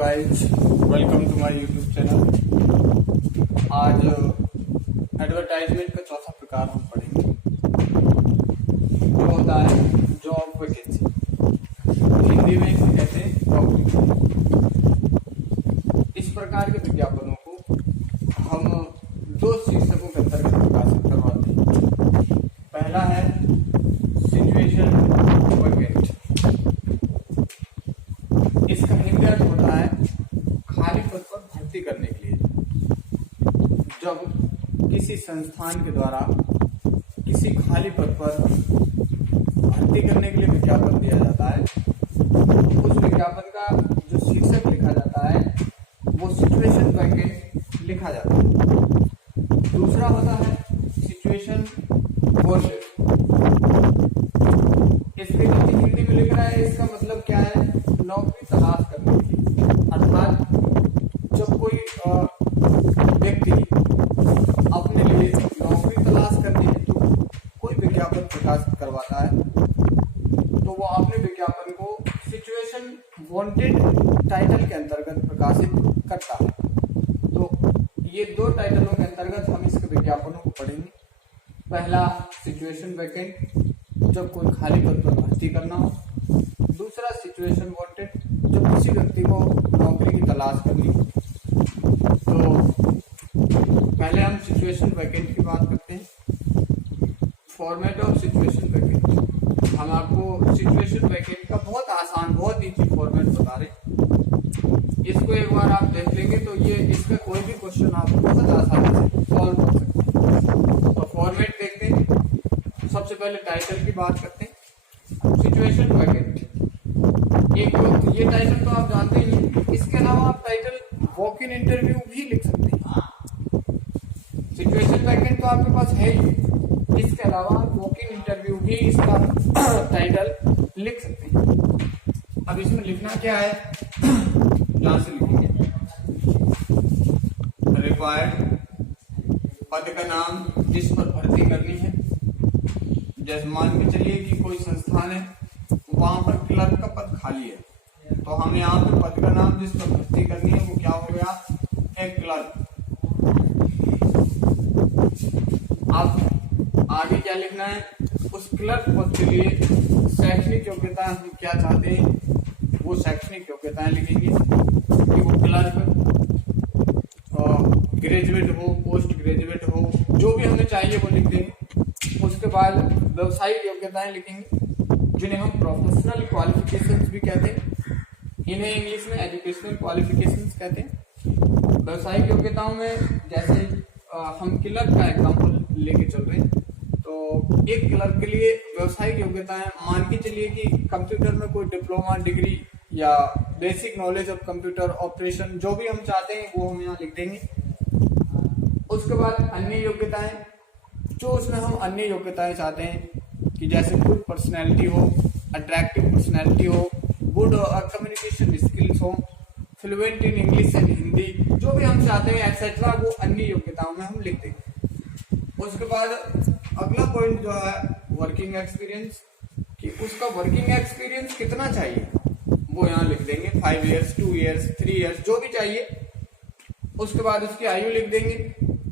Guys, welcome to my YouTube channel. आज advertisement का चौथा प्रकार हम पढ़ेंगे, जो होता है जॉब वैकेंसी। हिंदी में इसे कहते हैं जॉब वैकेंसी। इस प्रकार के विज्ञापनों को हम दो शीर्षकों के अंतर्गत प्रकाशित करवाते हैं। पहला है सिचुएशन वैकेंट। इसका हिंदी अर्थ होता है खाली पद पर भर्ती करने के लिए। जब किसी संस्थान के द्वारा किसी खाली पद पर भर्ती करने के लिए विज्ञापन दिया जाता है, उस विज्ञापन का जो शीर्षक लिखा जाता है वो सिचुएशन वैकेंट लिखा जाता है। दूसरा होता है सिचुएशन वांटेड। इसके हिंदी में लिख रहा है, इसका मतलब क्या है? नौकरी तलाश करने के लिए। अर्थात जब कोई व्यक्ति अपने लिए नौकरी तलाश करने हेतु कोई विज्ञापन प्रकाशित करवाता है, तो वो अपने विज्ञापन को सिचुएशन वांटेड टाइटल के अंतर्गत प्रकाशित करता है। तो ये दो टाइटलों के अंतर्गत हम इसके विज्ञापनों को पढ़ेंगे। पहला सिचुएशन वैकेंट, जब कोई खाली पद पर भर्ती करना हो। दूसरा सिचुएशन वांटेड, जब किसी व्यक्ति को नौकरी की तलाश करनी हो। तो पहले हम सिचुएशन वैकेंट की बात करते हैं। Format of situation vacant. हम आपको सिचुएशन वैकेंट का बहुत आसान, बहुत ईजी फॉर्मेट बता रहे हैं। इसको एक बार आप देख लेंगे तो ये इसका कोई भी क्वेश्चन आप बहुत आसानी से सॉल्व कर सकते हैं। तो फॉर्मेट देखते हैं। सबसे पहले टाइटल की बात करते हैं। सिचुएशन वैकेंट, एक तो ये टाइटल तो आप जानते ही हैं। इसके अलावा आप टाइटल वॉक इन इंटरव्यू भी लिख सकते हैं। सिचुएशन वैकेंट तो आपके पास है ही, इसके अलावा आप वॉक इन इंटरव्यू भी इसका टाइटल लिख सकते हैं। अब इसमें लिखना क्या है, यहां से लिखेंगे रिक्वायर्ड, पद का नाम जिस पर भर्ती करनी है। जैसे मान के चलिए कि कोई संस्थान है, वहां पर क्लर्क का पद खाली है, तो हम यहाँ पे पद का नाम जिस पर भर्ती करनी है वो क्या हो गया, एक क्लर्क। अब आगे क्या लिखना है, उस क्लर्क पद के लिए शैक्षणिक योग्यता हम क्या चाहते हैं, वो शैक्षणिक योग्यताएं लिखेंगे कि वो क्लर्क ग्रेजुएट हो, पोस्ट ग्रेजुएट हो, जो भी हमें चाहिए वो लिख देंगे। उसके बाद व्यवसायिक योग्यताएं लिखेंगे, जिन्हें हम प्रोफेशनल क्वालिफिकेशंस भी कहते हैं। इन्हें इंग्लिश में एजुकेशनल क्वालिफिकेशंस कहते हैं। व्यवसायिक योग्यताओं में जैसे हम क्लर्क का एग्जांपल लेके चल रहे हैं, तो एक क्लर्क के लिए व्यवसायिक योग्यताएं मान के चलिए कि कंप्यूटर में कोई डिप्लोमा डिग्री या basic knowledge of computer operation, जो भी हम चाहते हैं वो हम यहाँ लिख देंगे। उसके बाद अन्य योग्यताएं, जो उसमें हम अन्य योग्यताएं चाहते हैं कि जैसे गुड पर्सनैलिटी हो, अट्रैक्टिव पर्सनैलिटी हो, गुड कम्युनिकेशन स्किल्स हो, fluent in English and Hindi, जो भी हम चाहते हैं एक्सेट्रा, वो अन्य योग्यताओं में हम लिख देंगे। उसके बाद अगला पॉइंट जो है वर्किंग एक्सपीरियंस, कि उसका वर्किंग एक्सपीरियंस कितना चाहिए वो यहाँ लिख देंगे, 5 years, 2 years, 3 years, जो भी चाहिए। उसके बाद उसकी आयु लिख देंगे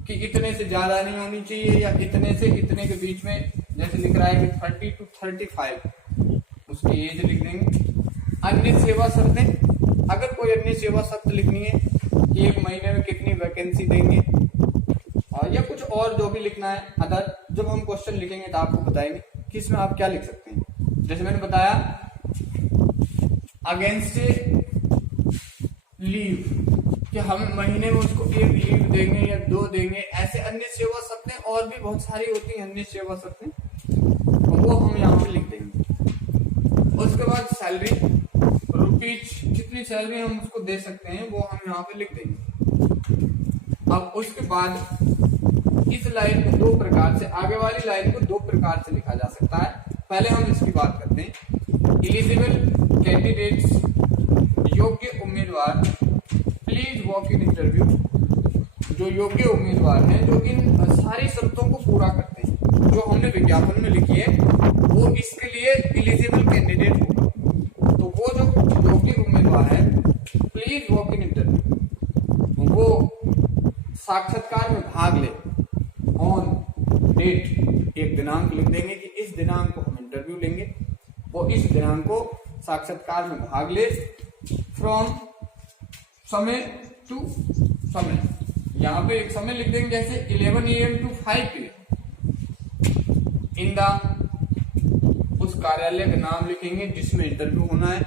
कि इतने से ज्यादा नहीं होनी चाहिए या इतने से इतने के बीच में, जैसे लिख रहा है कि 30 to 35, उसकी एज लिख देंगे। अन्य सेवा शर्तें, अगर कोई अन्य सेवा शर्त लिखनी है कि एक महीने में कितनी वैकेंसी देंगे, और या कुछ और जो भी लिखना है अदर, जब हम क्वेश्चन लिखेंगे तो आपको बताएंगे कि इसमें आप क्या लिख सकते हैं। जैसे मैंने बताया अगेंस्ट लीव, कि हम महीने में उसको एक लीव देंगे या 2 देंगे। ऐसे अन्य सेवा शर्तें और भी बहुत सारी होती हैं अन्य सेवा शर्तें, वो हम यहाँ पे लिख देंगे। उसके बाद सैलरी, रुपीज, कितनी सैलरी हम उसको दे सकते हैं वो हम यहाँ पे लिख देंगे। अब उसके बाद इस लाइन को 2 प्रकार से, आगे वाली लाइन को 2 प्रकार से लिखा जा सकता है। पहले हम इसकी बात करते हैं। एलिजिबल कैंडिडेट्स, योग्य उम्मीदवार, प्लीज वॉक इन इंटरव्यू, जो योग्य उम्मीदवार हैं, जो इन सारी शर्तों को पूरा करते हैं जो हमने विज्ञापन में लिखी है, वो इसके लिए एलिजिबल कैंडिडेट होगा। तो वो जो योग्य उम्मीदवार हुआ है प्लीज वॉक इन इंटरव्यू, वो साक्षात्कार में भाग ले। ऑन डेट, एक दिनांक लिख देंगे कि इस दिनांक को हम इंटरव्यू लेंगे, वो इस दिनांक को साक्षात्कार में भाग ले। फ्रॉम समय टू समय, यहाँ पे एक समय लिख देंगे जैसे 11 AM to 5 PM। In the, उस कार्यालय का नाम लिखेंगे जिसमें इंटरव्यू होना है।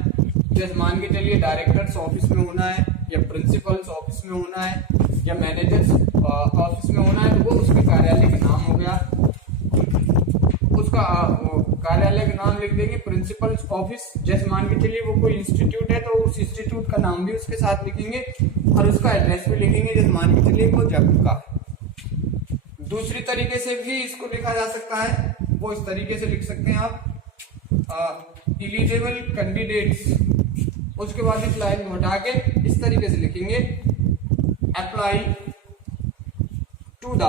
जैसे मान के चलिए डायरेक्टर्स ऑफिस में होना है, या प्रिंसिपल्स ऑफिस में होना है, या मैनेजर्स ऑफिस में होना है, तो वो उसके कार्यालय का नाम हो गया। उसका कार्यालय का नाम लिख देंगे प्रिंसिपल्स ऑफिस। जैसे मान के चलिए वो कोई इंस्टीट्यूट है तो उस इंस्टीट्यूट का नाम भी उसके साथ लिखेंगे और उसका एड्रेस भी लिखेंगे। जैसे मान के चलिए वो जयपुर का है। दूसरी तरीके से भी इसको लिखा जा सकता है, वो इस तरीके से लिख सकते हैं आप, एलिजिबल कैंडिडेट्स, उसके बाद इस लाइन को हटा के इस तरीके से लिखेंगे अप्लाई टू द,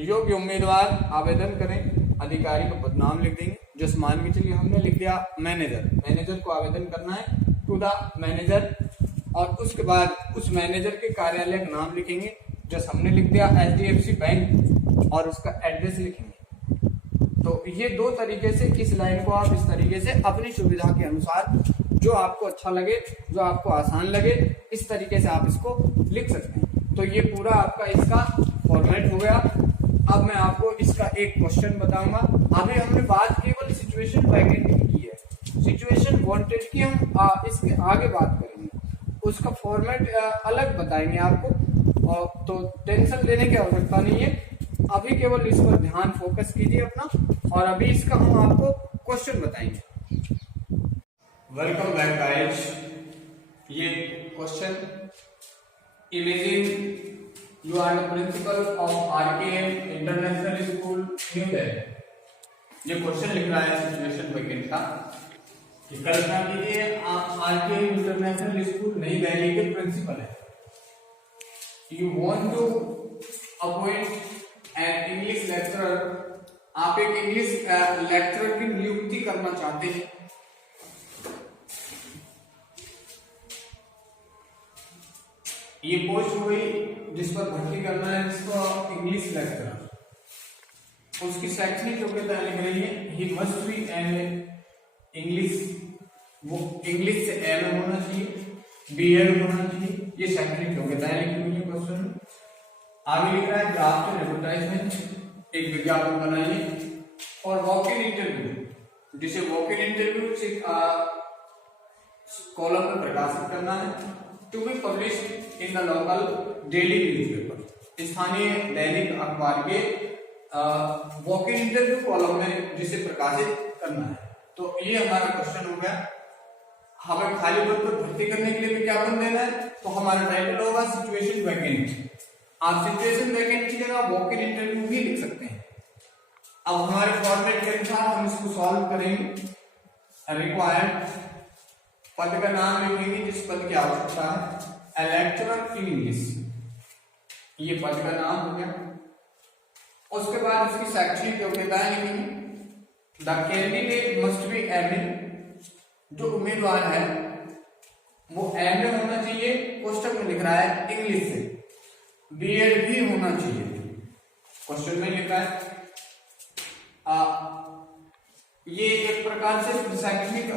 योग्य उम्मीदवार आवेदन करें। अधिकारी का पदनाम लिख देंगे। जैसे मान के चलिए हमने लिख दिया मैनेजर, मैनेजर को आवेदन करना है टू द मैनेजर, और उसके बाद उस मैनेजर के कार्यालय का नाम लिखेंगे। जैसे हमने लिख दिया HDFC बैंक और उसका एड्रेस लिखेंगे। तो ये दो तरीके से इस लाइन को आप इस तरीके से अपनी सुविधा के अनुसार, जो आपको अच्छा लगे, जो आपको आसान लगे, इस तरीके से आप इसको लिख सकते हैं। तो ये पूरा आपका इसका फॉर्मेट हो गया। अब मैं आपको इसका एक क्वेश्चन बताऊंगा। अभी हमने बात केवल सिचुएशन वैकेंट की है, सिचुएशन वांटेड की हम इसके आगे बात करेंगे, उसका फॉर्मेट अलग बताएंगे आपको, और तो टेंशन लेने की आवश्यकता नहीं है। अभी केवल इस पर ध्यान फोकस कीजिए अपना, और अभी इसका हम आपको क्वेश्चन बताएंगे। Welcome back guys. ये question, imagine you are the principal of RKM international school new Delhi. ये क्वेश्चन लिख रहा है सिचुएशन वैकेंट का। कल्पना कीजिए आप RKM इंटरनेशनल स्कूल नई दिल्ली के प्रिंसिपल है। You want to appoint an English lecturer, आप एक इंग्लिश लेक्चरर की नियुक्ति करना चाहते हैं। ये पोस्ट हुई जिस पर भर्ती करना है, जिसको इंग्लिश लेक्चरर। उसकी शैक्षणिक योग्यता लिख रही है he must be M English, वो इंग्लिश से एम होना चाहिए, BEd होना चाहिए। ये शैक्षणिक योग्यताएं लिखी हुई है क्वेश्चन में। आगे लिख रहा है ड्राफ्ट एडवर्टाइजमेंट, एक विज्ञापन बनाइए। और वॉक इन इंटरव्यू, जिसे वॉक इन इंटरव्यू से कॉलम में प्रकाशित करना है। To be published in the local daily newspaper, स्थानीय दैनिक अखबार के वॉक इन इंटरव्यू कॉलम में जिसे प्रकाशित करना है। तो ये हमारा क्वेश्चन हो गया। हमें खाली पद पर भर्ती करने के लिए विज्ञापन देना है, तो हमारा टाइटल होगा सिचुएशन वैकेंट। आप सिचुएशन वैकेंट की जगह वॉक इन इंटरव्यू भी लिख सकते हैं। अब हमारे फॉर्मेट के अनुसार हम इसको सॉल्व करेंगे। रिक्वायर्ड, पद का नाम लिखेंगे जिस पद की आवश्यकता है, ए लेक्चरर इन इंग्लिश, ये पद का नाम हो गया। उसके बाद उसकी शैक्षणिक योग्यताएं लिखेंगे। The candidate must B MA, जो उम्मीदवार है वो एमए होना चाहिए, कोष्टक में लिख रहा है इंग्लिश से। BEd भी होना चाहिए, क्वेश्चन में लिखा है। ये एक प्रकार से शैक्षणिक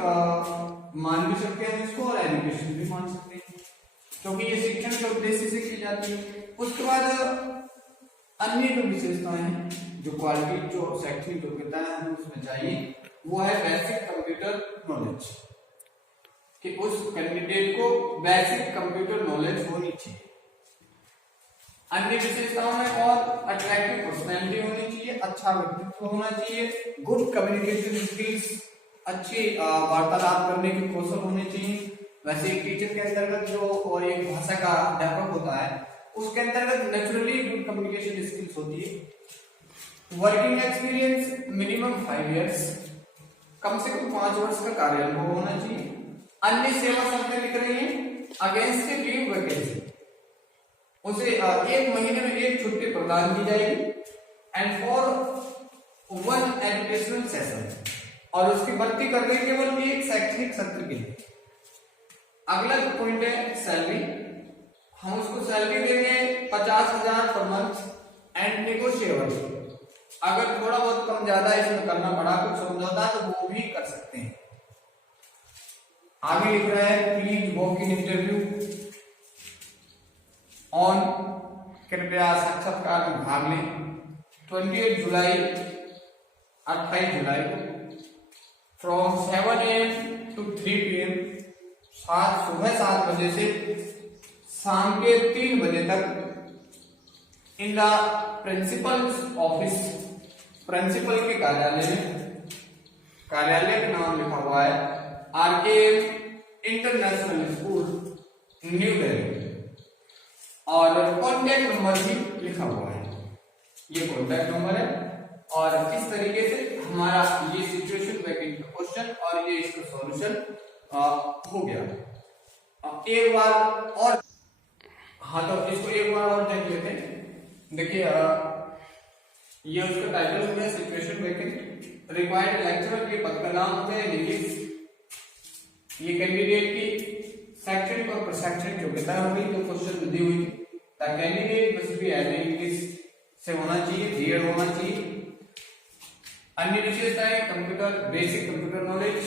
मान भी सकते हैं इसको, और एजुकेशन भी मान सकते हैं, क्योंकि ये शिक्षण के उद्देश्य से की जाती है। उसके बाद अन्य जो विशेषताएं हैं, जो क्वालिटी, जो शैक्षणिक योग्यता है हमें उसमें चाहिए, वो है बेसिक कंप्यूटर नॉलेज, कि उस कैंडिडेट को बेसिक कंप्यूटर नॉलेज होनी चाहिए। अन्य विशेषताओं में और अट्रैक्टिव पर्सनैलिटी होनी चाहिए, अच्छा व्यक्तित्व होना चाहिए, गुड कम्युनिकेशन स्किल्स, अच्छी वार्तालाप करने के कौशल होने चाहिए। वैसे एक टीचर के अंतर्गत जो और एक भाषा का अध्यापक होता है, उसके अंतर्गत नेचुरली गुड कम्युनिकेशन स्किल्स होती है। वर्किंग एक्सपीरियंस मिनिमम 5 years, कम से कम 5 वर्ष का कार्य अनुभव होना चाहिए। अन्य सेवा शर्तें लिख रही है, अगेंस्ट लीव वैकेंसी, उसे 1 महीने में 1 छुट्टी प्रदान की जाएगी। एंड फॉर 1 एजुकेशनल सेशन, और उसकी भर्ती कर रही केवल 1 शैक्षणिक सत्र के लिए। अगला जो पॉइंट है सैलरी, हम उसको सैलरी देंगे 50,000 पर मंथ एंड नेगोशिएबल। अगर थोड़ा बहुत कम ज्यादा इसमें करना पड़ा कुछ समझौता तो वो भी कर सकते हैं। आगे लिख रहा है please walk in interview on, कृपया साक्षात्कार में भाग लें 28 जुलाई 28 जुलाई फ्रॉम 7 AM to 3 PM, सुबह 7 बजे से शाम के 3 बजे तक in the principal's office, principal के कार्यालय में, कार्यालय का नाम लिखा हुआ है RKM international school new Delhi, और कॉन्टैक्ट नंबर भी लिखा हुआ है, ये कॉन्टैक्ट नंबर है। और इस तरीके से हमारा ये सिचुएशन वैकेंट क्वेश्चन और ये इसका सॉल्यूशन हो गया। एक बार और, हाँ तो इसको एक बार और देख लेते हैं। देखिए ये उसका टाइटल हो गया सिचुएशन वैकेंट, रिक्वायर्ड लेक्चरर के पद का नाम होता है इंग्लिश, ये कैंडिडेट की शैक्षणिक और प्रशैक्षणिक योग्यता हो गई जो क्वेश्चन दी हुई थी। The candidate must be as English से होना चाहिए, बीएड होना चाहिए। अन्य विशेषताएं computer, basic computer knowledge,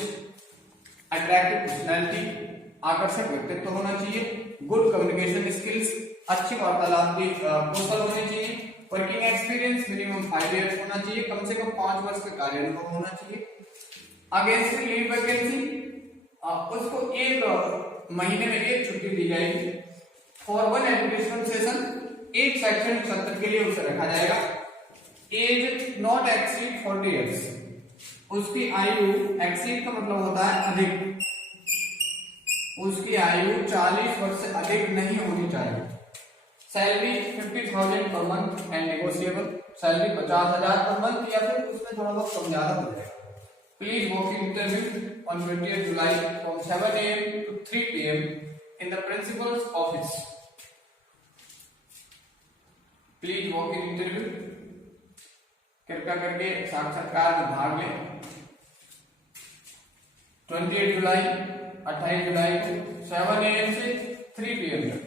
attractive personality, आकर्षक व्यक्तित्व होना चाहिए, गुड कम्युनिकेशन स्किल्स, अच्छी वार्तालाप की कौशल होने चाहिए, वर्किंग एक्सपीरियंस मिनिमम 5 ईयर्स होना चाहिए, कम से कम 5 वर्ष का कार्य अनुभव होना चाहिए। अगेंस्ट लीव वैकेंसी, उसको 1 महीने में 1 छुट्टी दी जाएगी। फॉर 1 एजुकेशनल सेशन, 1 शैक्षणिक सत्र के लिए उसे रखा जाएगा। एज नॉट एक्सीड 40 ईयर्स, उसकी आयु, एक्सीड का मतलब होता है अधिक, उसकी आयु 40 वर्ष से अधिक नहीं होनी चाहिए। Salary 50,000 per month and negotiable, salary 50,000 per month या फिर उसमें थोड़ा बहुत कम ज्यादा हो जाएगा। Please walk in interview on 20th July from 7 AM to 3 PM in the principal's office. Please walk in interview, कृपया करके साक्षात्कार में भाग लें 28 जुलाई 28 जुलाई को 7 AM से 3 PM तक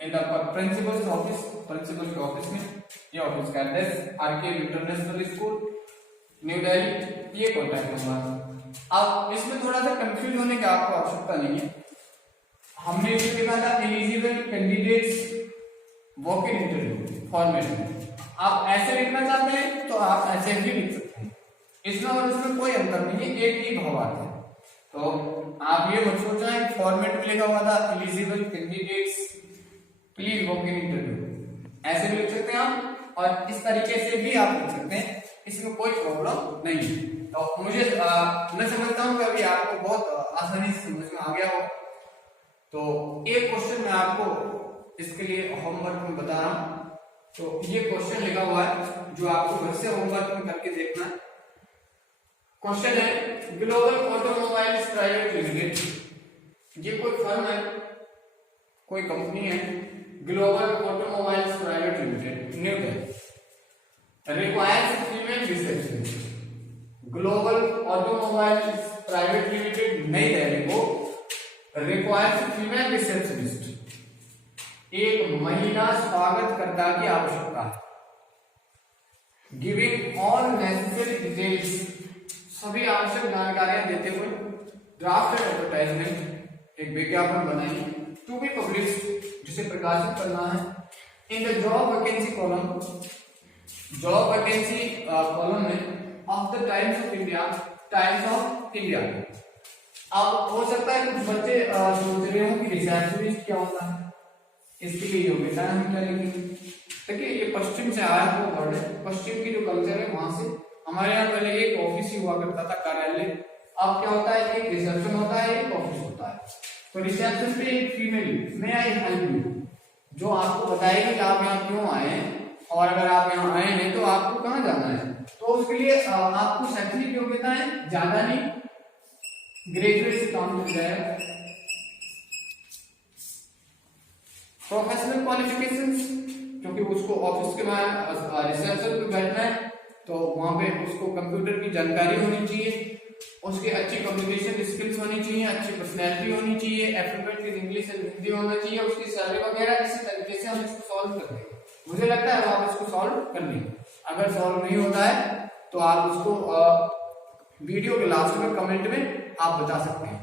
in the principal's office, principal के ऑफिस में। ये ऑफिस का address RKM international school new Delhi, ये कॉन्टैक्ट नंबर। अब इसमें थोड़ा सा कंफ्यूज होने की आपको आवश्यकता नहीं है। हमने इसमें लिखा था eligible candidates walk in interview format में, आप ऐसे लिखना चाहते हैं तो आप ऐसे भी लिख सकते हैं, इसमें और उसमें कोई अंतर नहीं है, एक ही भावार्थ है। तो आप ये मत सोचना फॉर्मेट में लिखा हुआ था eligible candidates please walk in interview, ऐसे भी लिख सकते हैं आप, और इस तरीके से भी आप लिख सकते हैं, इसमें कोई प्रॉब्लम नहीं है। तो मुझे मैं समझता हूँ कि अभी आपको बहुत आसानी से समझ में आ गया हो। तो एक क्वेश्चन मैं आपको इसके लिए होमवर्क में बता रहा हूँ। तो ये क्वेश्चन लिखा हुआ है जो आपको घर से होमवर्क में करके देखना है। क्वेश्चन है ग्लोबल ऑटोमोबाइल्स प्राइवेट लिमिटेड, ये कोई फर्म है, कोई कंपनी है, global automobiles private limited new Delhi, requires female receptionist, global automobiles private limited नई दिल्ली को रिक्वायर्स फीमेल रिसेप्शनिस्ट, एक महिला स्वागतकर्ता की आवश्यकता है। गिविंग ऑल नेसेसरी डिटेल्स, सभी आवश्यक जानकारियां देते हुए ड्राफ्ट एडवर्टाइजमेंट, एक विज्ञापन बनाइए, टू बी पब्लिश्ड, जिसे प्रकाशित करना है, in the job vacancy column, job vacancy column में of the Times of India, Times of India. अब हो सकता है कुछ बच्चे सोच रहे हो कि रिसेप्शनिस्ट क्या होता है, इसके लिए योग्यता हम क्या लिखेंगे। देखिए ये पश्चिम से आया हुआ वर्ड है, पश्चिम की जो कल्चर है वहां से। हमारे यहाँ पहले एक ऑफिस ही हुआ करता था, कार्यालय। अब क्या होता है, एक रिसेप्शन होता है, एक ऑफिस होता है। तो रिसेप्शन पे एक फीमेल में आई हेल्प यू, जो आपको बताएगी कि आप यहाँ क्यों आए हैं, और अगर आप यहाँ आए हैं तो आपको कहाँ जाना है। तो उसके लिए आपको शैक्षणिक योग्यता है, ज्यादा नहीं, ग्रेजुएट से काम मिल जाएगा। प्रोफेशनल क्वालिफिकेशंस, क्योंकि उसको ऑफिस के में रिसेप्शन पे बैठना है तो वहां पे उसको कंप्यूटर की जानकारी होनी चाहिए। उसकी अच्छी कम्युनिकेशन स्किल्स होनी चाहिए, अच्छी पर्सनैलिटी होनी चाहिए, affluent in English and Hindi होना चाहिए, उसकी सैलरी वगैरह। इसी तरीके से हम इसको सॉल्व करते हैं। मुझे लगता है आप इसको सॉल्व कर लेंगे। अगर सॉल्व नहीं होता है तो आप उसको वीडियो के लास्ट में कमेंट में आप बता सकते हैं।